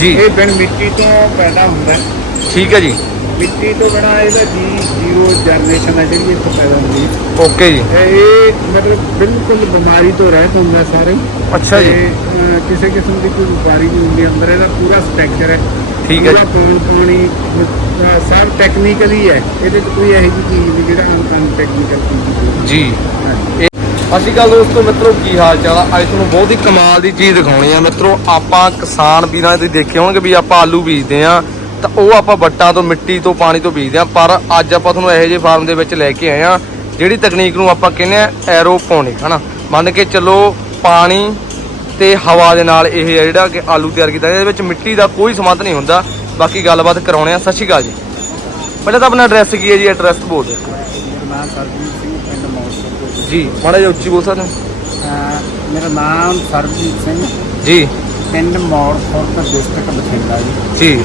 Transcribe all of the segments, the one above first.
ਜੀ। ਇਹ ਬਿਨ ਮਿੱਟੀ ਤੋਂ ਪੈਦਾ ਹੁੰਦਾ ਹੈ। ਠੀਕ ਹੈ ਜੀ। ਮਿੱਟੀ ਤੋਂ ਬਣਾ ਇਹਦਾ ਜੀ ਜ਼ੀਰੋ ਜਨਰੇਸ਼ਨ ਹੈ ਜਿਹੜੀ ਇੱਥੇ ਪੈਦਾ ਹੁੰਦੀ ਹੈ। ਓਕੇ ਜੀ। ਇਹ- ਮਤਲਬ ਬਿਲਕੁਲ ਬਿਮਾਰੀ ਤੋਂ ਰਹਿਤ ਹੁੰਦਾ ਸਾਰੇ। ਅੱਛਾ ਜੀ। ਕਿਸੇ ਕਿਸਮ ਦੀ ਕੋਈ ਬਿਮਾਰੀ ਨਹੀਂ ਹੁੰਦੀ। ਅੰਦਰ ਇਹਦਾ ਪੂਰਾ ਸਟਰਕਚਰ ਹੈ। ਠੀਕ ਹੈ ਪੂਰਾ ਪਾਣੀ ਸਭ ਟੈਕਨੀਕਲੀ ਹੈ। ਇਹਦੇ 'ਚ ਕੋਈ ਇਹੋ ਜਿਹੀ ਚੀਜ਼ ਨਹੀਂ ਜਿਹੜਾ ਅਨ ਟੈਕਨੀਕਲ ਚੀਜ਼ ਜੀ। ਅਸੀਂ ਕੱਲ ਦੋਸਤੋ, ਮਿੱਤਰੋ, ਕੀ ਹਾਲ ਚਾਲ ਆ? ਅੱਜ ਤੁਹਾਨੂੰ ਬਹੁਤ ਹੀ ਕਮਾਲ ਦੀ ਚੀਜ਼ ਦਿਖਾਉਣੀ ਆ। ਮਿੱਤਰੋ, ਆਪਾਂ ਕਿਸਾਨ ਵੀਰਾਂ ਦੇ ਦੇਖੇ ਹੋਣਗੇ ਵੀ ਆਪਾਂ ਆਲੂ ਬੀਜਦੇ ਆ, ਤਾਂ ਉਹ ਆਪਾਂ ਵੱਟਾਂ ਤੋਂ, ਮਿੱਟੀ ਤੋਂ, ਪਾਣੀ ਤੋਂ ਬੀਜਦੇ ਆ। ਪਰ ਅੱਜ ਆਪਾਂ ਤੁਹਾਨੂੰ ਇਹੋ ਜਿਹੇ ਫਾਰਮ ਦੇ ਵਿੱਚ ਲੈ ਕੇ ਆਏ ਆ, ਜਿਹੜੀ ਤਕਨੀਕ ਨੂੰ ਆਪਾਂ ਕਹਿੰਦੇ ਆ ਐਰੋਪੋਨਿਕ, ਹਨਾ? ਮੰਨ ਕੇ ਚੱਲੋ, ਪਾਣੀ ਤੇ ਹਵਾ ਦੇ ਨਾਲ ਇਹ ਆ ਜਿਹੜਾ ਕਿ ਆਲੂ ਤਿਆਰ ਕੀਤਾ ਇਹਦੇ ਵਿੱਚ ਮਿੱਟੀ ਦਾ ਕੋਈ ਸੰਬੰਧ ਨਹੀਂ ਹੁੰਦਾ। ਬਾਕੀ ਗੱਲਬਾਤ ਕਰਾਉਣੇ ਆ। ਸਤਿ ਸ਼੍ਰੀ ਅਕਾਲ ਜੀ। ਪਹਿਲਾਂ ਤਾਂ ਆਪਣਾ ਐਡਰੈਸ ਕੀ ਹੈ ਜੀ? ਐਡਰੈਸ ਬੋਲ ਦਿਓ। ਮੇਰਾ ਨਾਮ ਸਰਬਜੀਤ ਜੀ। ਮਾੜਾ ਜਿਹਾ ਉੱਚੀ ਬੋਲ ਸਕਦੇ ਹੋ? ਅਹ ਮੇਰਾ ਨਾਮ ਸਰਬਜੀਤ ਸਿੰਘ ਜੀ। ਪਿੰਡ ਮੌੜਖੁਰਦ ਡਿਸਟ੍ਰਿਕਟ ਬਠਿੰਡਾ ਜੀ। ਜੀ।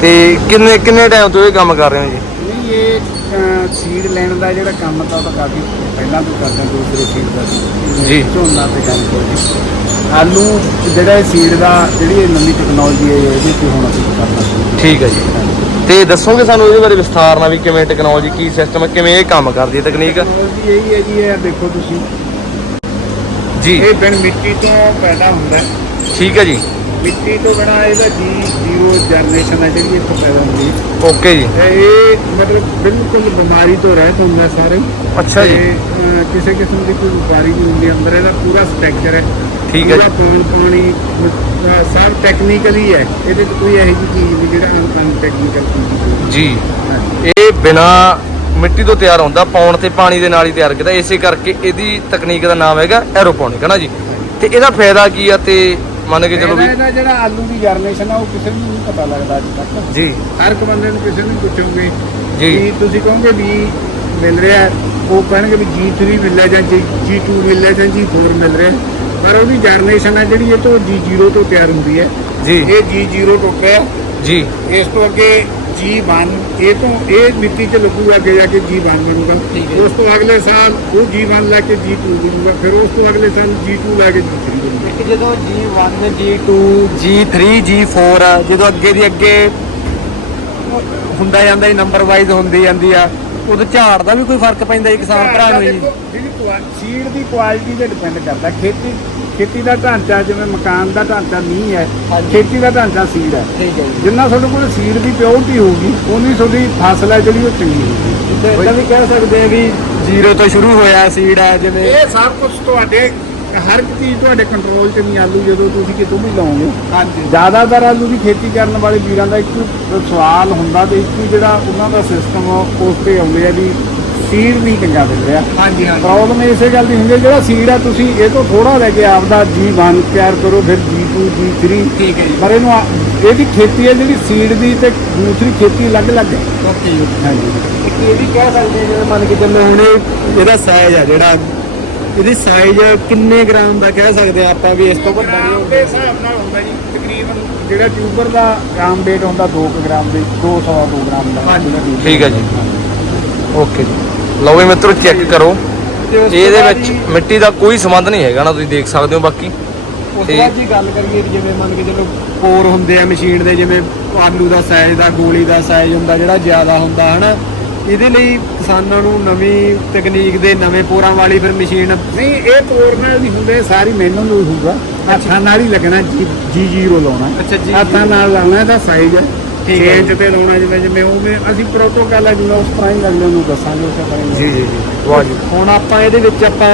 ਤੇ ਕਿੰਨੇ ਕਿੰਨੇ ਟਾਈਮ ਤੋਂ ਇਹ ਕੰਮ ਕਰ ਰਹੇ ਹੋ ਜੀ? ਨਹੀਂ ਇਹ ਸੀਡ ਲੈਣ ਦਾ ਜਿਹੜਾ ਕੰਮ ਤਾਂ ਉਹ ਤਾਂ ਕਾਫੀ ਪਹਿਲਾਂ ਤੋਂ ਕਰਦੇ ਹਾਂ ਦੂਸਰੇ ਸੀਡ ਦਾ ਜੀ। ਝੋਨਾ ਤੇ ਕੰਮ ਕੋਈ ਆਲੂ ਜਿਹੜਾ ਸੀਡ ਦਾ ਜਿਹੜੀ ਇਹ ਨਵੀਂ ਟੈਕਨੋਲੋਜੀ ਹੈ ਇਹਦੇ ਤੇ ਹੁਣ ਅਸੀਂ ਕਰਨਾ ਸ਼ੁਰੂ ਠੀਕ ਹੈ ਜੀ। ਤੇ ਦੱਸੋਗੇ ਸਾਨੂੰ ਇਹਦੇ ਬਾਰੇ ਵਿਸਥਾਰ ਨਾਲ ਵੀ ਕਿਵੇਂ ਟੈਕਨੋਲੋਜੀ ਕੀ ਸਿਸਟਮ ਹੈ ਕਿਵੇਂ ਇਹ ਕੰਮ ਕਰਦੀ ਹੈ ਤਕਨੀਕ? ਟੈਕਨੋਲੋਜੀ ਇਹੀ ਹੈ ਜੀ ਇਹ ਦੇਖੋ ਤੁਸੀਂ। ਜੀ। ਇਹ ਬਿਨ ਮਿੱਟੀ ਤੋਂ ਪੈਦਾ ਹੁੰਦਾ ਹੈ। ਠੀਕ ਹੈ ਜੀ। ਮਿੱਟੀ ਤੋਂ ਬਣਾ ਇਹਦਾ ਜੀ ਜ਼ੀਰੋ ਜਨਰੇਸ਼ਨ ਹੈ ਜਿਹੜੀ ਇੱਥੇ ਪੈਦਾ ਹੁੰਦੀ ਹੈ। ਓਕੇ ਜੀ। ਇਹ ਮਤਲਬ ਬਿਲਕੁਲ ਬਿਮਾਰੀ ਤੋਂ ਰਹਿਤ ਹੁੰਦਾ ਸਾਰੇ। ਅੱਛਾ ਜੀ। ਕਿਸੇ ਕਿਸਮ ਦੀ ਕੋਈ ਬਿਮਾਰੀ ਨਹੀਂ ਹੁੰਦੀ ਅੰਦਰ ਇਹਦਾ ਪੂਰਾ ਸਟਰਕਚਰ ਹੈ। ਠੀਕ ਹੈ ਪੂਰਾ ਪਾਣੀ ਪਾਣੀ ਅਹ, ਸਭ ਟੈਕਨੀਕਲੀ ਹੈ ਇਹਦੇ 'ਚ ਕੋਈ ਇਹੋ ਜਿਹੀ ਚੀਜ਼ ਨਹੀਂ ਜਿਹੜਾ ਅਨ ਟੈਕਨੀਕਲ ਚੀਜ਼ ਜੀ। ਹੈ ਇਹ ਬਿਨਾ ਮਿੱਟੀ ਤੋਂ ਤਿਆਰ ਹੁੰਦਾ ਪਾਉਣ ਤੇ ਪਾਣੀ ਦੇ ਨਾਲ ਹੀ ਤਿਆਰ ਕੀਤਾ। ਇਸੇ ਕਰਕੇ ਇਹਦੀ ਤਕਨੀਕ ਦਾ ਨਾਮ ਹੈਗਾ ਐਰੋਪੋਨਿਕ ਹੈ ਨਾ ਜੀ? ਤੇ ਇਹਦਾ ਫਾਇਦਾ ਕੀ ਆ ਤੇ ਮੰਨ ਕੇ ਚਲੋ ਵੀ ਇਹਦਾ ਜਿਹੜਾ ਆਲੂ ਦੀ ਜਰਨੇਸ਼ਨ ਆ ਉਹ ਕਿਸੇ ਨੂੰ ਨਹੀਂ ਪਤਾ ਲੱਗਦਾ ਅੱਜ ਤੱਕ। ਜੀ। ਹਰ ਇੱਕ ਬੰਦੇ ਨੂੰ ਕਿਸੇ ਨੂੰ ਪੁੱਛੋਗੇ ਜੀ। ਵੀ ਤੁਸੀਂ ਕਹੋਗੇ ਵੀ ਮਿਲ ਰਿਹਾ ਹੈ, ਉਹ ਕਹਿਣਗੇ ਵੀ G3 ਮਿਲ ਰਿਹਾ ਜਾਂ G2 ਮਿਲ ਰਿਹਾ ਜਾਂ G4 ਮਿਲ ਰਿਹਾ। ਪਰ ਉਹਦੀ ਜਰਨੇਸ਼ਨ ਹੈ ਜਿਹੜੀ ਇਹ ਤੋਂ G0 ਤੋਂ ਤਿਆਰ ਹੁੰਦੀ ਹੈ। ਜੀ। ਇਹ G0 ਟੁੱਟਿਆ ਜੀ। ਇਸ ਤੋਂ ਅੱਗੇ G1 ਇਹ ਤੋਂ ਇਹ ਮਿੱਟੀ 'ਚ ਲੱਗੂਗਾ ਅੱਗੇ ਜਾ ਕੇ G1 ਬਣੂਗਾ। ਉਸ ਤੋਂ ਅਗਲੇ ਸਾਲ ਉਹ G1 ਲੈ ਕੇ G2 ਬਣੂਗਾ। ਫਿਰ ਉਸ ਤੋਂ ਅਗਲੇ ਸਾਲ G2 ਲੈ ਕੇ G3 ਬਣੂਗਾ। ਜਦੋਂ G1 G2 G3 G4 ਆ, ਜਦੋਂ ਅੱਗੇ ਦੀ ਅੱਗੇ ਹੁੰਦਾ ਜਾਂਦਾ ਹੀ ਨੰਬਰ ਵਾਈਜ਼ ਹੁੰਦੀ ਜਾਂਦੀ ਆ ਉਦੋਂ ਝਾੜ ਦਾ ਵੀ ਕੋਈ ਫ਼ਰਕ ਪੈਂਦਾ ਜੀ ਕਿਸਾਨ ਭਰਾ ਨੂੰ ਜੀ। ਸੀਡ ਦੀ ਕੁਆਲਿਟੀ ਤੇ ਡਿਪੈਂਡ ਕਰਦਾ। ਖੇਤੀ ਖੇਤੀ ਦਾ ਢਾਂਚਾ ਜਿਵੇਂ ਮਕਾਨ ਦਾ ਢਾਂਚਾ ਨਹੀਂ ਹੈ। ਖੇਤੀ ਦਾ ਢਾਂਚਾ ਸੀਡ ਹੈ। ਠੀਕ ਹੈ ਜਿੰਨਾ ਤੁਹਾਡੇ ਕੋਲ ਸੀਡ ਦੀ ਪਿਓਰਟੀ ਹੋਊਗੀ ਉਨੀ ਤੁਹਾਡੀ ਫਸਲ ਹੈ ਜਿਹੜੀ ਉਹ ਚੰਗੀ ਹੋਊਗੀ। ਇਦਾਂ ਵੀ ਕਹਿ ਸਕਦੇ ਆ ਵੀ ਜ਼ੀਰੋ ਤੋਂ ਸ਼ੁਰੂ ਹੋਇਆ ਸੀਡ ਆ ਜਿਵੇਂ ਇਹ ਸਭ ਕੁਝ ਤੁਹਾਡੇ ਹਰ ਇੱਕ ਚੀਜ਼ ਤੁਹਾਡੇ ਕੰਟਰੋਲ 'ਚ ਨਹੀਂ ਆਲੂ ਜਦੋਂ ਤੁਸੀਂ ਕਿਤੋਂ ਵੀ ਲਾਓਗੇ। ਹਾਂਜੀ। ਜ਼ਿਆਦਾਤਰ ਆਲੂ ਦੀ ਖੇਤੀ ਕਰਨ ਵਾਲੇ ਵੀਰਾਂ ਦਾ ਇੱਕ ਸਵਾਲ ਹੁੰਦਾ ਤੇ ਇੱਕ ਹੀ ਜਿਹੜਾ ਉਹਨਾਂ ਦਾ ਸਿਸਟਮ ਉਸ ਤੇ ਆਉਂਦੇ ਆ ਵੀ ਸੀਡ ਨਹੀਂ ਚੰਗਾ ਮਿਲ ਰਿਹਾ। ਹਾਂਜੀ ਹਾਂਜੀ। ਪ੍ਰੋਬਲਮ ਇਸੇ ਗੱਲ ਦੀ ਹੁੰਦੀ ਹੈ ਜਿਹੜਾ ਸੀਡ ਆ ਤੁਸੀਂ ਇਹ ਤੋਂ ਥੋੜਾ ਲੈ ਕੇ ਆਪਦਾ G1 ਤਿਆਰ ਕਰੋ ਫਿਰ G2 G3 ਠੀਕ ਹੈ ਜੀ। ਪਰ ਇਹਨੂੰ ਆ- ਇਹਦੀ ਖੇਤੀ ਹੈ ਜਿਹੜੀ ਸੀਡ ਦੀ ਤੇ ਦੂਸਰੀ ਖੇਤੀ ਅਲੱਗ-ਅਲੱਗ ਹੈ। ਓਕੇ ਜੀ। ਹਾਂਜੀ। ਇੱਕ ਇਹ ਵੀ ਕਹਿ ਸਕਦੇ ਜਿਵੇਂ ਮੰਨ ਕੇ ਚੱਲੋ ਹੁਣ ਇਹ- ਇਹਦਾ ਸਾਈਜ਼ ਆ ਜਿਹੜਾ ਇਹਦੀ ਸਾਈਜ਼ ਕਿੰਨੇ ਗ੍ਰਾਮ ਦਾ ਕਹਿ ਸਕਦੇ ਆ ਆਪਾਂ ਵੀ ਇਸ ਤੋਂ ਵੱਡਾ ਨਹੀਂ ਦੇ ਹਿਸਾਬ ਨਾਲ ਹੁੰਦਾ ਜੀ ਤਕਰੀਬਨ ਜਿਹੜਾ ਟਿਊਬਰ ਦਾ ਗ੍ਰਾਮ weight ਹੁੰਦਾ 2 ਗ੍ਰਾਮ ਦੇ 200 2 ਗ੍ਰਾਮ ਦਾ। ਠੀਕ ਹੈ ਜੀ। ਓਕੇ ਜੀ। ਲਓ ਵੀ ਮਿੱਤਰੋ ਚੈੱਕ ਕਰੋ। ਇਹਦੇ ਵਿੱਚ ਮਿੱਟੀ ਦਾ ਕੋਈ ਸੰਬੰਧ ਨਹੀਂ ਹੈਗਾ ਨਾ ਤੁਸੀਂ ਦੇਖ ਸਕਦੇ ਹੋ ਬਾਕੀ। ਉਸ ਤੇ- ਤੋਂ ਬਾਅਦ ਜੀ ਗੱਲ ਕਰੀਏ ਜਿਵੇਂ ਮੰਨ ਕੇ ਚਲੋ ਕੋਰ ਹੁੰਦੇ ਆ ਮਸ਼ੀਨ ਦੇ ਜਿਵੇਂ ਆਲੂ ਦਾ ਸਾਈਜ਼ ਦਾ ਗੋਲੀ ਦਾ ਸਾਈਜ਼ ਹੁੰਦਾ ਜਿਹੜਾ ਜ਼ਿਆਦਾ ਹੁੰਦਾ ਹਨਾ? ਇਹਦੇ ਲਈ ਕਿਸਾਨਾਂ ਨੂੰ ਨਵੀਂ ਤਕਨੀਕ ਦੇ ਨਵੇਂ ਪੋਰਾਂ ਵਾਲੀ ਫਿਰ ਮਸ਼ੀਨ ਨਹੀਂ ਇਹ ਤੋੜ ਨਾਲ ਨਹੀਂ ਹੁੰਦੇ ਸਾਰੀ ਮੈਨੂਅਲ ਹੀ ਹੋਊਗਾ। ਹੱਥਾਂ ਨਾਲ ਹੀ ਲੱਗਣਾ ਜੀ ਜੀ ਜ਼ੀਰੋ ਲਾਉਣਾ। ਅੱਛਾ, ਜੀ ਹੱਥਾਂ ਨਾਲ ਲਾਉਣਾ ਇਹਦਾ ਸਾਈਜ਼ ਹੈ। ਠੀਕ ਹੈ। 6 ਇੰਚ ਤੇ ਲਾਉਣਾ ਜਿਵੇਂ ਜਿਵੇਂ ਉਵੇਂ ਅਸੀਂ ਪ੍ਰੋਟੋਕਾਲ ਹੈ ਜਿਵੇਂ ਉਸ ਤਰ੍ਹਾਂ ਹੀ ਅਗਲੇ ਨੂੰ ਦੱਸਾਂਗੇ ਉਸੇ ਤਰ੍ਹਾਂ ਹੀ। ਜੀ ਜੀ ਜੀ। ਵਾਹ ਜੀ। ਹੁਣ ਆਪਾਂ ਇਹਦੇ ਵਿੱਚ ਆਪਾਂ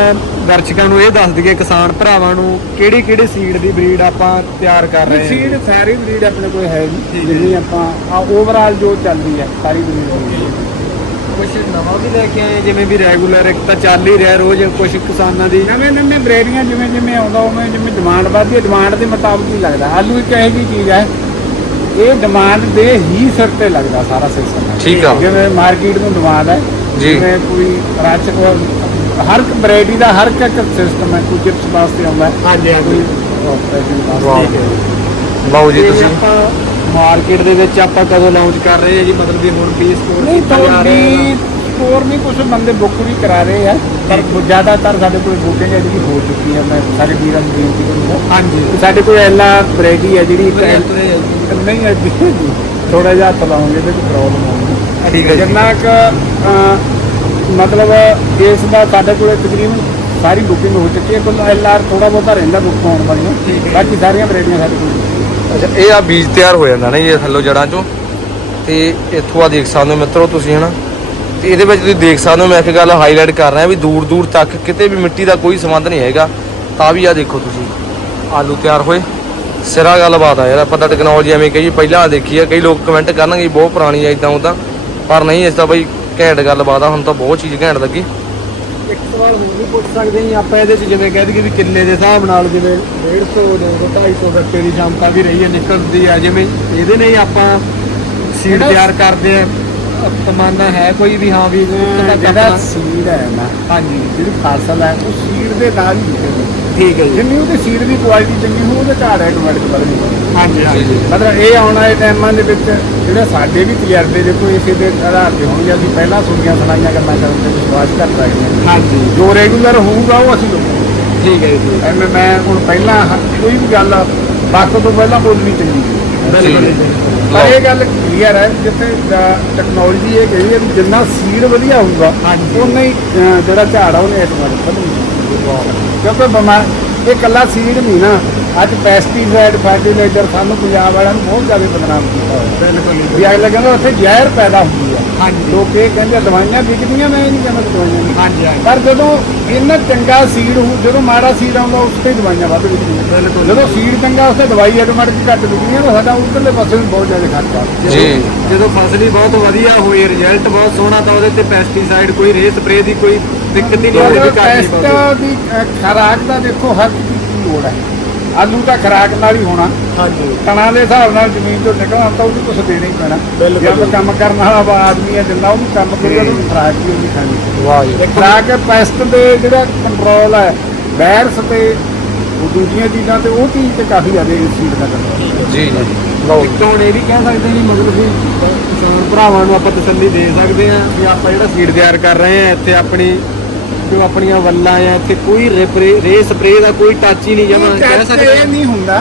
ਦਰਸ਼ਕਾਂ ਨੂੰ ਇਹ ਦੱਸ ਦਈਏ ਕਿਸਾਨ ਭਰਾਵਾਂ ਨੂੰ ਕਿਹੜੀ ਕਿਹੜੀ ਸੀਡ ਦੀ ਬਰੀਡ ਆਪਾਂ ਤਿਆਰ ਕਰ ਰਹੇ ਸੀਡ ਹਾਂ? ਸਾਰੀ ਬਰੀਡ ਆਪਣੇ ਕੋਲ ਹੈ ਜੀ। ਜਿਹੜੀ ਆਪਾਂ ਓਵਰਆਲ ਜੋ ਚੱਲ ਰਹੀ ਹੈ ਸਾਰੀ ਬਰੀਡ ਹੈ ਕੁਝ ਨਵਾਂ ਵੀ ਲੈ ਕੇ ਆਏ ਜਿਵੇਂ ਵੀ ਰੈਗੂਲਰ ਇੱਕ ਤਾਂ ਚੱਲ ਹੀ ਰਿਹਾ ਰੋਜ਼ ਕੁਝ ਕਿਸਾਨਾਂ ਦੀ। ਨਵੇਂ ਨਵੇਂ ਬਰੇਡੀਆਂ ਜਿਵੇਂ ਜਿਵੇਂ ਆਉਂਦਾ ਉਵੇਂ ਜਿਵੇਂ ਡਿਮਾਂਡ ਵੱਧਦੀ ਹੈ ਡਿਮਾਂਡ ਦੇ ਮੁਤਾਬਕ ਹੀ ਲੱਗਦਾ। ਆਲੂ ਇੱਕ ਇਹੋ ਜਿਹੀ ਚੀਜ਼ ਹੈ ਇਹ ਡਿਮਾਂਡ ਦੇ ਹੀ ਸਿਰ ਤੇ ਲੱਗਦਾ ਸਾਰਾ ਸਿਸਟਮ ਠੀਕ ਆ। ਜਿਵੇਂ ਮਾਰਕੀਟ ਨੂੰ ਡਿਮਾਂਡ ਹੈ ਜੀ। ਜਿਵੇਂ ਕੋਈ ਰਾਚ ਹਰ ਇੱਕ ਵੈਰਾਈਟੀ ਦਾ ਹਰ ਇੱਕ ਸਿਸਟਮ ਹੈ ਕੋਈ ਚਿਪਸ ਵਾਸਤੇ ਆਉਂਦਾ ਹੈ ਹਾਂਜੀ ਕੋਈ operation ਵਾਸਤੇ ਵਾਹ। ਠੀਕ ਹੈ ਲਓ ਜੀ ਤੁਸੀਂ ਮਾਰਕੀਟ ਦੇ ਵਿੱਚ ਆਪਾਂ ਕਦੋਂ ਲਾਂਚ ਕਰ ਰਹੇ ਹਾਂ ਜੀ ਮਤਲਬ ਵੀ ਹੁਣ 20 ਸਟੋਰ ਨਹੀਂ ਕੀਤਾ ਵੀ ਹੋਰ ਨਹੀਂ ਕੁਝ ਬੰਦੇ ਬੁੱਕ ਵੀ ਕਰਾ ਰਹੇ ਆ ਪਰ ਜ਼ਿਆਦਾਤਰ ਸਾਡੇ ਕੋਲ ਬੁਕਿੰਗ ਹੈ ਜਿਹੜੀ ਹੋ ਚੁੱਕੀ ਹੈ ਮੈਂ ਸਾਡੇ ਵੀਰਾਂ ਨੂੰ ਬੇਨਤੀ ਕਰੂੰਗਾ। ਹਾਂਜੀ। ਸਾਡੇ ਕੋਲ ਐਲਾ ਵੈਰਾਈਟੀ ਹੈ ਜਿਹੜੀ। ਨਹੀਂ ਹੈ ਥੋੜਾ ਜਿਹਾ ਹੱਥ ਲਾਉਂਗੇ ਤੇ ਪ੍ਰੋਬਲਮ ਆਉਂਦੀ ਠੀਕ ਹੈ। ਜਿੰਨਾ ਕੁ ਮਤਲਬ ਇਸ ਦਾ ਸਾਡੇ ਕੋਲੇ ਤਕਰੀਬਨ ਸਾਰੀ ਬੁਕਿੰਗ ਹੋ ਚੁੱਕੀ ਹੈ ਕੁੱਲ ਐਲਆਰ ਥੋੜਾ ਬਹੁਤਾ ਰਹਿੰਦਾ ਬੁੱਕ ਹੋਣ ਵਾਲੀਆਂ। ਬਾਕੀ ਸਾਰੀਆਂ ਵੈਰਾਈਟੀਆਂ ਸਾਡੇ ਕੋਲ ਅੱਛਾ ਇਹ ਆ ਬੀਜ ਤਿਆਰ ਹੋ ਜਾਂਦਾ ਨਾ ਇਹ ਥੱਲੋਂ ਜੜਾਂ ਚੋਂ? ਤੇ ਇੱਥੋਂ ਆ ਦੇਖ ਸਕਦੇ ਹੋ ਮਿੱਤਰੋ ਤੁਸੀਂ ਹਨਾ? ਤੇ ਇਹਦੇ ਵਿੱਚ ਤੁਸੀਂ ਦੇਖ ਸਕਦੇ ਹੋ ਮੈਂ ਇੱਕ ਗੱਲ ਹਾਈਲਾਈਟ ਕਰ ਰਿਹਾ ਵੀ ਦੂਰ ਦੂਰ ਤੱਕ ਕਿਤੇ ਵੀ ਮਿੱਟੀ ਦਾ ਕੋਈ ਸੰਬੰਧ ਨਹੀਂ ਹੈਗਾ। ਤਾਂ ਵੀ ਆ ਦੇਖੋ ਤੁਸੀਂ। ਆਲੂ ਤਿਆਰ ਹੋਏ। ਸਿਰਾ ਗੱਲਬਾਤ ਆ ਯਾਰ ਆਪਾਂ ਤਾਂ ਟੈਕਨੋਲੋਜੀ ਐਵੇਂ ਕਹੀ ਪਹਿਲਾਂ ਦੇਖੀ ਆ ਕਈ ਲੋਕ ਕਮੈਂਟ ਕਰਨਗੇ ਬਹੁਤ ਪੁਰਾਣੀ ਆ ਇਦਾਂ ਉਦਾਂ ਪਰ ਨਹੀਂ ਇਸ ਤਾਂ ਬਈ ਘੈਂਟ ਗੱਲਬਾਤ ਆ ਹੁਣ ਤਾਂ ਬਹੁਤ ਚੀਜ਼ ਘੈਂਟ ਲੱਗੀ। ਇੱਕ ਸਵਾਲ ਹੋਰ ਵੀ ਪੁੱਛ ਸਕਦੇ ਜੀ ਆਪਾਂ ਇਹਦੇ 'ਚ ਜਿਵੇਂ ਕਹਿ ਦਈਏ ਵੀ ਕਿੱਲੇ ਦੇ ਹਿਸਾਬ ਨਾਲ ਜਿਵੇਂ 150 200 250 ਗੱਟੇ ਦੀ ਸ਼ਮਤਾ ਵੀ ਰਹੀ ਹੈ ਨਿਕਲਦੀ ਆ ਜਿਵੇਂ ਇਹਦੇ ਲਈ ਆਪਾਂ ਸੀਡ ਤਿਆਰ ਕਰਦੇ ਆ। ਤਮੰਨਾ ਹੈ ਕੋਈ ਵੀ ਹਾਂ ਵੀ ਜਿਹੜਾ ਸੀਡ ਹੈ ਨਾ ਹਾਂਜੀ। ਜਿਹੜੀ ਫਸਲ ਹੈ ਉਹ ਸੀਡ ਦੇ ਨਾਲ ਹੀ ਨਿਕਲਦੀ ਠੀਕ ਹੈ ਜੀ। ਜਿੰਨੀ ਉਹਦੀ ਸੀਡ ਦੀ ਕੁਆਲਿਟੀ ਚੰਗੀ ਹੋਊ ਉਹਦੇ ਝਾੜ ਆਟੋਮੈਟਿਕ ਵਧਣਗੇ ਹਾਂਜੀ ਜੀ, ਜੀ। ਮਤਲਬ ਇਹ ਆਉਣ ਵਾਲੇ ਟਾਈਮਾਂ ਦੇ ਵਿੱਚ ਜਿਹੜੇ ਸਾਡੇ ਵੀ ਤਜਰਬੇ ਦੇਖੋ ਇਸੇ ਦੇ ਆਧਾਰ ਤੇ ਹੋਣਗੇ ਅਸੀਂ ਪਹਿਲਾਂ ਸੁਣੀਆਂ ਸੁਣਾਈਆਂ ਗੱਲਾਂ ਕਰਨ ਤੇ ਵਿਸ਼ਵਾਸ ਕਰ ਸਕਦੇ ਹਾਂ। ਹਾਂਜੀ। ਜੋ ਰੈਗੂਲਰ ਹੋਊਗਾ ਉਹ ਅਸੀਂ ਲਵਾਂਗੇ। ਠੀਕ ਹੈ ਜੀ। ਐਵੇਂ ਮੈਂ ਹੁਣ ਪਹਿਲਾਂ ਹ- ਕੋਈ ਵੀ ਗੱਲ ਵਕਤ ਤੋਂ ਪਹਿਲਾਂ ਬੋਲਣੀ ਚੰਗੀ। ਬਿਲਕੁਲ। ਜੀ। ਪਰ ਇਹ ਗੱਲ ਕਲੀਅਰ ਹੈ ਜਿੱਥੇ ਟੈਕਨੋਲੋਜੀ ਇਹ ਕਹੀ ਹੈ ਵੀ ਜਿੰਨਾ ਸੀਡ ਵਧੀਆ ਹੋਊਗਾ। ਉਨਾ ਹੀ ਜਿਹੜਾ ਝਾੜ ਆ ਉਹਨੇ ਆਟੋਮੈਟਿਕ ਵਧਣਾ ਕਿਉਂਕਿ ਬਿਮਾਰ ਇਹ ਕੱਲਾ ਸੀਡ ਨਹੀਂ ਨਾ। ਅੱਜ ਪੈਸਟੀਸਾਈਡ ਫਰਟੀਲਾਈਜ਼ਰ ਸਾਨੂੰ ਪੰਜਾਬ ਵਾਲਿਆਂ ਨੂੰ ਬਹੁਤ ਜ਼ਿਆਦਾ ਬਦਨਾਮ ਕੀਤਾ ਹੋਇਆ। ਬਿਲਕੁਲ। ਵੀ ਅਗਲੇ ਕਹਿੰਦੇ ਉੱਥੇ ਜ਼ਹਿਰ ਪੈਦਾ ਹੁੰਦੀ ਹੈ ਹਾਂਜੀ। ਲੋਕ ਇਹ ਕਹਿੰਦੇ ਦਵਾਈਆਂ ਵਿਕਦੀਆਂ ਮੈਂ ਇਹ ਨਹੀਂ ਕਹਿੰਦਾ ਦਵਾਈਆਂ ਨਹੀਂ। ਹਾਂਜੀ ਹਾਂਜੀ। ਪਰ ਜਦੋਂ ਇੰਨਾ ਚੰਗਾ ਸੀਡ ਹੋ ਜਦੋਂ ਮਾੜਾ ਸੀਡ ਆਉਂਦਾ ਉਸ ਤੇ ਦਵਾਈਆਂ ਵੱਧ ਵਿਕਦੀਆਂ। ਬਿਲਕੁਲ। ਜਦੋਂ ਸੀਡ ਚੰਗਾ ਉਸ ਤੇ ਦਵਾਈ ਆਟੋਮੈਟਿਕ ਘੱਟ ਵਿਕਦੀਆਂ ਤਾਂ ਸਾਡਾ ਉਧਰਲੇ ਪਾਸੇ ਵੀ ਬਹੁਤ ਜ਼ਿਆਦਾ ਖਰਚਾ ਜੀ। ਜਦੋਂ ਫਸਲ ਹੀ ਬਹੁਤ ਵਧੀਆ ਹੋਈ ਰਿਜ਼ਲਟ ਬਹੁਤ ਸੋਹਣਾ ਤਾਂ ਉਹਦੇ ਤੇ ਪੈਸਟੀਸਾਈਡ ਕੋਈ ਰੇ ਸਪਰੇ ਦੀ ਕੋਈ ਦਿੱਕਤ ਹੀ ਨਹੀਂ ਟੈਸਟ ਪਾਉਂਦੇ ਦੀ ਖੁਰਾਕ ਦਾ ਦੇਖੋ ਹਰ ਚੀਜ਼ ਦੀ ਲੋੜ ਹੈ। ਆਲੂ ਤਾਂ ਖੁਰਾਕ ਨਾਲ ਹੀ ਹੋਣਾ। ਹਾਂਜੀ। ਤਣਾ ਦੇ ਹਿਸਾਬ ਨਾਲ ਜ਼ਮੀਨ ਤੋਂ ਨਿਕਲਣਾ ਤਾਂ ਉਹਨੂੰ ਕੁਝ ਦੇਣਾ ਹੀ ਪੈਣਾ। ਬਿਲਕੁਲ। ਜੇ ਆਪਾਂ ਕੰਮ ਕਰਨ ਵਾਲਾ ਆਦਮੀ ਹੈ ਜਿੰਨਾ ਉਹਨੂੰ ਕੰਮ ਕਰੂਗਾ ਉਹਨੂੰ ਖੁਰਾਕ ਵੀ ਉਹਦੀ ਖਾਣੀ। ਵਾਹ ਜੀ। ਖੁਰਾਕ ਪੈਸਟ ਦੇ ਜਿਹੜਾ ਕੰਟਰੋਲ ਹੈ ਵਾਇਰਸ ਤੇ ਉਹ ਦੂਜੀਆਂ ਚੀਜ਼ਾਂ ਤੇ ਉਹ ਚੀਜ਼ ਤੇ ਕਾਫੀ ਜ਼ਿਆਦਾ ਇਸ ਚੀਜ਼ ਦਾ ਕੰਟਰੋਲ ਜੀ ਜੀ ਲਓ ਹੁਣ ਇਹ ਵੀ ਕਹਿ ਸਕਦੇ ਹਾਂ ਜੀ ਮਤਲਬ ਵੀ ਕਿਸਾਨ ਭਰਾਵਾਂ ਨੂੰ ਆਪਾਂ ਤਸੱਲੀ ਦੇ ਸਕਦੇ ਹਾਂ ਵੀ ਆਪਾਂ ਜਿਹੜਾ ਸੀਡ ਤਿਆਰ ਕਰ ਰਹੇ ਹਾਂ ਇੱਥੇ ਆਪਣੀ ਜੋ ਆਪਣੀਆਂ ਵੱਲਾਂ ਆ ਇੱਥੇ ਕੋਈ ਰੇ ਰੇ ਸਪਰੇ ਦਾ ਕੋਈ ਟੱਚ ਹੀ ਨਹੀਂ ਜਮਾ ਕਹਿ ਸਕਦੇ। ਇਹ। ਨਹੀਂ ਹੁੰਦਾ।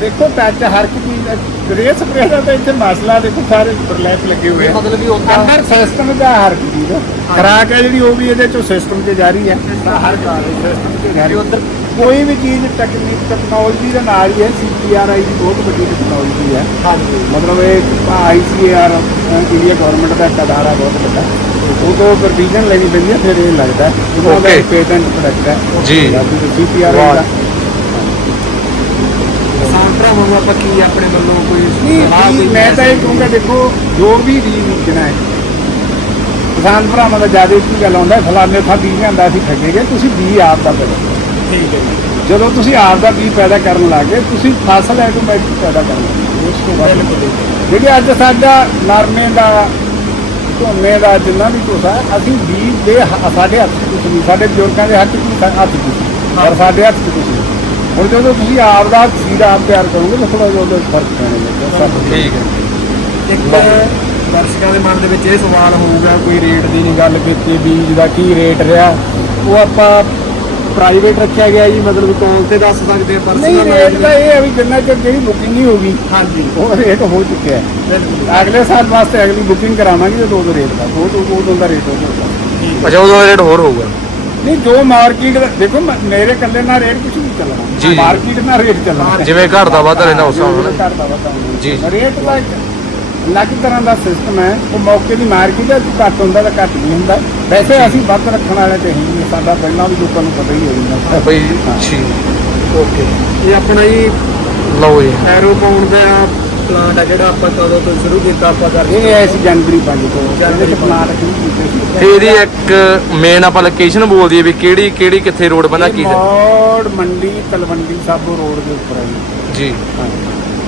ਦੇਖੋ ਟੱਚ ਹਰ ਇੱਕ ਚੀਜ਼ ਦਾ ਰੇਸ ਸਪਰੇ ਦਾ ਤਾਂ ਇੱਥੇ ਮਸਲਾ ਦੇਖੋ ਸਾਰੇ ਪ੍ਰਲੈਪ ਲੱਗੇ ਹੋਏ ਆ। ਮਤਲਬ ਵੀ ਉੱਦਾਂ ਅੰਦਰ ਸਿਸਟਮ ਦਾ ਹਰ ਇੱਕ ਚੀਜ਼। ਖੁਰਾਕ ਹੈ ਜਿਹੜੀ ਉਹ ਵੀ ਇਹਦੇ ਚੋਂ ਸਿਸਟਮ 'ਚ ਜਾਰੀ ਹੈ। ਹਰ ਕਾਰ ਸਿਸਟਮ 'ਚ ਜਾਰੀ ਉੱਧਰ ਕੋਈ ਵੀ ਚੀਜ਼ ਟੈਕਨੀਕ ਟੈਕਨੋਲੋਜੀ ਦੇ ਨਾਲ ਹੀ ਹੈ ਸੀਪੀਆਰਆਈ ਦੀ ਬਹੁਤ ਵੱਡੀ ਟੈਕਨੋਲੋਜੀ ਹੈ ਹਾਂਜੀ ਮਤਲਬ ਇਹ ਆਈਸੀਆਰ ਇੰਡੀਆ ਗਵਰਨਮੈਂਟ ਦਾ ਇੱਕ ਅਦਾਰਾ ਬਹੁਤ ਵੱਡਾ ਉਹ ਤੋਂ ਪ੍ਰੋਵੀਜ਼ਨ ਲੈਣੀ ਪੈਂਦੀ ਹੈ ਫਿਰ ਇਹ ਲੱਗਦਾ ਉਹਨਾਂ ਦਾ. ਪੇਟੈਂਟ ਪ੍ਰੋਡਕਟ ਹੈ ਜੀ। ਸੀਪੀਆਰਆਈ। ਦਾ ਭਰਾਵਾਂ ਨੂੰ ਆਪਾਂ ਕੀ ਆਪਣੇ ਵੱਲੋਂ ਕੋਈ ਮੈਂ ਤਾਂ ਇਹ? ਕਹੂੰਗਾ ਦੇਖੋ ਜੋ ਵੀ ਬੀਜਣਾ ਹੈ ਕਿਸਾਨ ਭਰਾਵਾਂ ਦਾ ਜ਼ਿਆਦਾ ਕੀ ਗੱਲ ਆਉਂਦਾ ਫਲਾਣੇ ਥਾਂ ਬੀਜ ਲਿਆਂਦਾ ਅਸੀਂ ਠੱਗੇ ਗਏ ਤੁਸੀਂ ਬੀਜ ਆਪ ਦਾ ਕਰੋ। ਠੀਕ ਹੈ ਜੀ। ਜਦੋਂ ਤੁਸੀਂ ਆਪ ਦਾ ਬੀਜ ਪੈਦਾ ਕਰਨ ਲੱਗੇ ਤੁਸੀਂ ਫਸਲ ਆਟੋਮੈਟਿਕ ਪੈਦਾ ਕਰ ਲਓਗੇ ਉਸ ਤੋਂ ਬਾਅਦ ਜਿਹੜੀ ਅੱਜ ਸਾਡਾ ਨਰਮੇ ਦਾ ਝੋਨੇ ਦਾ ਜਿੰਨਾ ਵੀ ਕੁਛ ਹੈ ਅਸੀਂ ਬੀਜ ਦੇ ਹ- ਸਾਡੇ ਹੱਥ 'ਚ ਕੁਛ ਨਹੀਂ। ਸਾਡੇ ਬਜ਼ੁਰਗਾਂ ਦੇ ਹੱਥ 'ਚ ਹੱਥ 'ਚ ਕੁਛ ਨਹੀਂ। ਪਰ ਸਾਡੇ ਹੱਥ 'ਚ ਕੁਛ ਨਹੀਂ। ਹੁਣ ਜਦੋਂ ਤੁਸੀਂ ਆਪ ਦਾ ਸੀਡ ਆਪ ਤਿਆਰ ਕਰੋਗੇ ਤਾਂ ਥੋੜਾ ਜਿਹਾ ਉਹਦੇ 'ਚ ਫ਼ਰਕ ਪੈਣੇ ਲੱਗੇ ਸਭ ਠੀਕ ਹੈ ਇੱਕ ਦਰਸ਼ਕਾਂ ਦੇ ਮਨ ਦੇ ਵਿੱਚ ਇਹ ਸਵਾਲ ਹੋਊਗਾ ਕੋਈ ਰੇਟ ਦੀ ਨਹੀਂ ਗੱਲ ਕੀਤੀ ਬੀਜ ਦਾ ਕੀ ਰੇਟ ਰਿਹਾ। ਉਹ ਆਪਾਂ ਪ੍ਰਾਈਵੇਟ ਰੱਖਿਆ ਗਿਆ ਜੀ ਮਤਲਬ ਕਾਲ ਤੇ ਦੱਸ ਸਕਦੇ ਆ ਨਹੀਂ ਪਰਸਨਲ ਰੇਟ ਦਾ ਇਹ ਹੈ ਵੀ ਜਿੰਨਾ ਚਿਰ ਜਿਹੜੀ ਬੁਕਿੰਗ ਨਹੀਂ ਹੋਗੀ ਹਾਂਜੀ। ਉਹ ਰੇਟ ਹੋ ਚੁੱਕਿਆ ਹੈ। ਬਿਲਕੁਲ। ਅਗਲੇ ਸਾਲ ਵਾਸਤੇ ਅਗਲੀ ਬੁਕਿੰਗ ਕਰਾਵਾਂਗੇ ਤੇ ਦੋ ਦੋ ਰੇਟ ਦਾ ਉਹ ਤੋਂ ਉਦੋਂ ਦਾ ਰੇਟ ਹੋਊਗਾ। ਅੱਛਾ ਉਹਦਾ ਰੇਟ ਹੋਰ ਹੋਊਗਾ। ਨਹੀਂ ਜੋ ਮਾਰਕੀਟ ਦੇਖੋ ਮ- ਮੇਰੇ ਕੱਲੇ ਨਾਲ ਰੇਟ ਕੁਝ ਨਹੀਂ ਜੀ, ਚੱਲਣਾ। ਜੀ। ਮਾਰਕੀਟ ਨਾਲ ਰੇਟ ਚੱਲਣਾ। ਜਿਵੇਂ ਘਰ ਦਾ ਵਾਧਾ ਰਹਿੰਦਾ ਉਸ ਹਿਸਾਬ ਨਾਲ। ਘਰ ਦਾ ਵਾਧਾ। ਜੀ, ਜੀ। ਰੇਟ ਦਾ ਇੱਕ ਅਲੱਗ ਤਰ੍ਹਾਂ ਦਾ ਸਿਸਟਮ ਹੈ ਉਹ ਮੌਕੇ ਦੀ ਮਾਰਕੀਟ ਹੈ ਘੱਟ ਹੁੰਦਾ ਤਾਂ ਘੱਟ ਨਹੀਂ ਹੁੰਦਾ। ਵੈਸੇ ਅਸੀਂ ਵੱਧ ਰੱਖਣ ਵਾਲੇ ਤੇ ਹੀ ਨਹੀਂ ਸਾਡਾ ਪਹਿਲਾਂ ਵੀ ਲੋਕਾਂ ਨੂੰ ਪਤਾ ਹੀ ਹੋ ਜਾਂਦਾ ਬਈ ਜੀ ਓਕੇ। ਇਹ ਆਪਣਾ ਜੀ ਲਓ ਜੀ। ਐਰੋ ਪਾਉਣ ਦਾ ਪਲਾਂਟ ਆ ਜਿਹੜਾ ਆਪਾਂ ਕਦੋਂ ਤੋਂ ਸ਼ੁਰੂ ਕੀਤਾ ਆਪਾਂ ਕਰਦੇ ਇਹ ਐਸੀ ਜਨਵਰੀ 5 ਤੋਂ। ਚ ਪਲਾਟ ਸ਼ੁਰੂ ਕੀਤੇ ਸੀ। ਤੇ ਇਹਦੀ ਇੱਕ ਮੇਨ ਆਪਾਂ ਲੋਕੇਸ਼ਨ ਬੋਲ ਦਈਏ ਵੀ ਕਿਹੜੀ ਕਿਹੜੀ ਕਿੱਥੇ ਰੋਡ ਬੰਦਾ ਕੀ ਮੋੜ ਮੰਡੀ ਤਲਵੰਡੀ ਸਾਬੋ ਰੋਡ ਦੇ ਉੱਪਰ ਹੈ ਜੀ। ਜੀ। ਹਾਂ।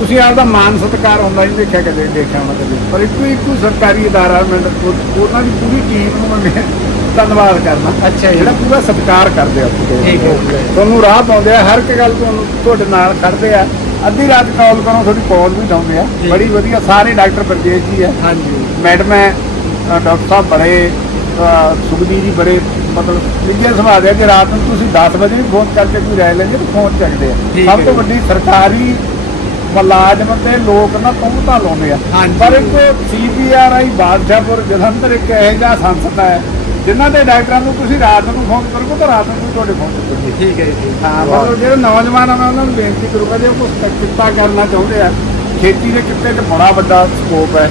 ਤੁਸੀਂ ਆਪਦਾ ਮਾਨ ਸਤਕਾਰ ਹੁੰਦਾ ਨਹੀਂ ਦੇਖਿਆ ਕਦੇ ਦੇਖਿਆ ਹੋਣਾ ਕਦੇ? ਪਰ ਇੱਕੋ ਇੱਕੋ ਸਰਕਾਰੀ ਅਦਾਰਾ ਮੈਂ ਉਹਨਾਂ ਦੀ ਪੂਰੀ ਟੀਮ ਨੂੰ ਮੈਂ ਧੰਨਵਾਦ ਕਰਨਾ ਅੱਛਾ ਜਿਹੜਾ ਪੂਰਾ ਸਤਿਕਾਰ ਕਰਦੇ ਆ ਠੀਕ ਤੁਹਾਨੂੰ ਰਾਹ ਪਾਉਂਦੇ ਆ ਹਰ ਇੱਕ ਗੱਲ ਤੁਹਾਨੂੰ ਤੁਹਾਡੇ ਨਾਲ ਖੜਦੇ ਆ। ਅੱਧੀ ਰਾਤ ਕਾਲ ਕਰੋ ਤੁਹਾਡੀ ਕਾਲ ਵੀ ਲਾਉਂਦੇ ਆ। ਬੜੀ ਵਧੀਆ ਸਾਰੇ ਡਾਕਟਰ ਪ੍ਰਜੇਸ਼ ਜੀ ਆ। ਹਾਂਜੀ। ਮੈਡਮ ਹੈ ਡਾਕਟਰ ਸਾਹਿਬ ਬੜੇ ਸੁਖਦੀ ਜੀ ਬੜੇ ਮਤਲਬ ਵਿਦਿਆ ਸਭਾ ਦੇ ਜੇ ਰਾਤ ਨੂੰ ਤੁਸੀਂ 10 ਵਜੇ ਵੀ ਫੋਨ ਕਰਕੇ ਕੋਈ ਰਾਇ ਲੈਂਦੇ ਫੋਨ ਚੱਕਦੇ ਆ। ਸਭ ਤੋਂ ਵੱਡੀ ਸਰਕਾਰੀ ਮੁਲਾਜ਼ਮ ਤੇ ਲੋਕ ਨਾ ਤੁਮਤਾ ਲਾਉਂਦੇ ਆ। ਹਾਂਜੀ। ਪਰ ਇੱਕ ਸੀਪੀਆਰਆਈ ਬਾਦਸ਼ਾਹਪੁਰ ਜਲੰਧਰ ਇੱਕ ਇਹੋ ਜਿਹਾ ਸੰਸਥਾ ਹੈ ਜਿਨ੍ਹਾਂ ਦੇ ਡਾਕਟਰਾਂ ਨੂੰ ਤੁਸੀਂ ਰਾਤ ਨੂੰ ਫੋਨ ਕਰੋਗੇ ਤਾਂ ਰਾਤ ਨੂੰ ਤੁਹਾਡੇ ਫੋਨ ਚੁੱਕਣਗੇ ਠੀਕ ਹੈ ਜੀ ਹਾਂ ਮਤਲਬ ਜਿਹੜੇ ਨੌਜਵਾਨ ਆ ਮੈਂ ਉਹਨਾਂ ਨੂੰ ਬੇਨਤੀ ਕਰੂੰਗਾ ਜੇ ਉਹ ਕੁਝ ਕਿੱਤਾ ਕਰਨਾ ਚਾਹੁੰਦੇ ਆ ਖੇਤੀ ਦੇ ਕਿੱਤੇ 'ਚ ਬੜਾ ਵੱਡਾ ਸਕੋਪ ਹੈ।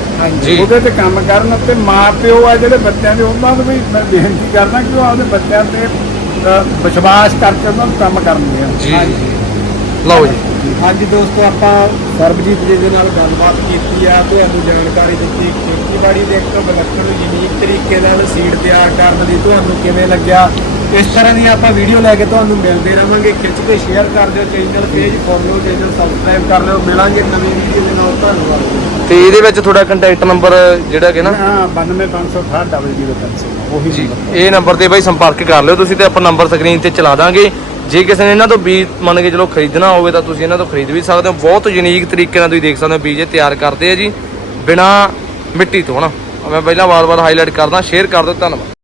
ਉਹਦੇ ਤੇ ਕੰਮ ਕਰਨ ਤੇ ਮਾਂ ਪਿਓ ਆ ਜਿਹੜੇ ਬੱਚਿਆਂ ਦੇ ਉਹਨਾਂ ਨੂੰ ਵੀ ਮੈਂ ਬੇਨਤੀ ਕਰਦਾ ਕਿ ਉਹ ਆਪਦੇ ਬੱਚਿਆਂ ਤੇ ਵਿਸ਼ਵਾਸ ਕਰਕੇ ਉਹਨਾਂ ਨੂੰ ਕੰਮ ਕਰਨਗੇ। ਜੀ। ਲਓ ਜੀ। ਹਾਂਜੀ ਦੋਸਤੋ ਆਪਾਂ ਸਰਬਜੀਤ ਜੀ ਦੇ ਨਾਲ ਗੱਲਬਾਤ ਕੀਤੀ ਆ ਤੁਹਾਨੂੰ ਜਾਣਕਾਰੀ ਦਿੱਤੀ ਖੇਤੀਬਾੜੀ ਦੇ ਇੱਕ ਵਿਲੱਖਣ ਯੂਨੀਕ ਤਰੀਕੇ ਨਾਲ ਸੀਡ ਤਿਆਰ ਕਰਨ ਦੀ ਤੁਹਾਨੂੰ ਕਿਵੇਂ ਲੱਗਿਆ? ਇਸ ਤਰ੍ਹਾਂ ਦੀਆਂ ਆਪਾਂ ਵੀਡੀਓ ਲੈ ਕੇ ਤੁਹਾਨੂੰ ਮਿਲਦੇ ਰਵਾਂਗੇ। ਖਿੱਚ ਕੇ ਸ਼ੇਅਰ ਕਰ ਦਿਓ channel page follow channel subscribe ਕਰ ਲਿਓ। ਮਿਲਾਂਗੇ ਨਵੀਂ ਵੀਡੀਓ ਦੇ ਨਾਲ। ਧੰਨਵਾਦ। ਤੇ ਇਹਦੇ ਵਿੱਚ ਤੁਹਾਡਾ ਕੰਟੈਕਟ ਨੰਬਰ ਜਿਹੜਾ ਕਿ ਨਾ? ਹਾਂ 92568 W03 ਉਹੀ ਜੀ। ਇਹ ਨੰਬਰ ਤੇ ਬਾਈ ਸੰਪਰਕ ਕਰ ਲਿਓ ਤੁਸੀਂ ਤੇ ਆਪਾਂ ਨੰਬਰ ਸਕਰੀਨ ਤੇ ਚਲਾ ਦਾਂਗੇ। ਜੇ ਕਿਸੇ ਨੇ ਇਹਨਾਂ ਤੋਂ ਬੀਜ ਮੰਨ ਕੇ ਚਲੋ ਖਰੀਦਣਾ ਹੋਵੇ ਤਾਂ ਤੁਸੀਂ ਇਹਨਾਂ ਤੋਂ ਖਰੀਦ ਵੀ ਸਕਦੇ ਹੋ। ਬਹੁਤ ਯੂਨੀਕ ਤਰੀਕੇ ਨਾਲ ਤੁਸੀਂ ਦੇਖ ਸਕਦੇ ਹੋ ਬੀਜ ਇਹ ਤਿਆਰ ਕਰਦੇ ਆ ਜੀ, ਬਿਨਾ ਮਿੱਟੀ ਤੋਂ ਹਨਾ। ਮੈਂ ਪਹਿਲਾਂ ਵਾਰ-ਵਾਰ ਹਾਈਲਾਈਟ ਕਰਦਾ ਸ਼ੇਅਰ ਕਰ ਦਿਓ, ਧੰਨਵਾਦ।